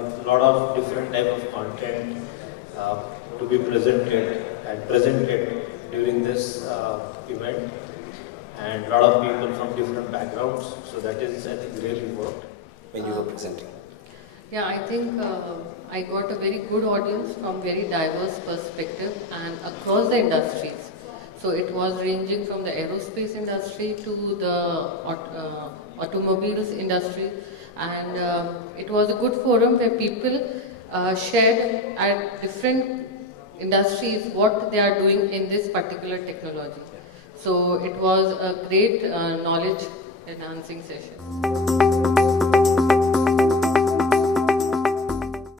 a lot of different type of content to be presented during this event, and a lot of people from different backgrounds. So that is, I think, really worked when you were presenting. Yeah, I think I got a very good audience from very diverse perspective and across the industries. So it was ranging from the aerospace industry to the automobiles industry, and it was a good forum where people shared at different industries what they are doing in this particular technology. So it was a great knowledge enhancing session.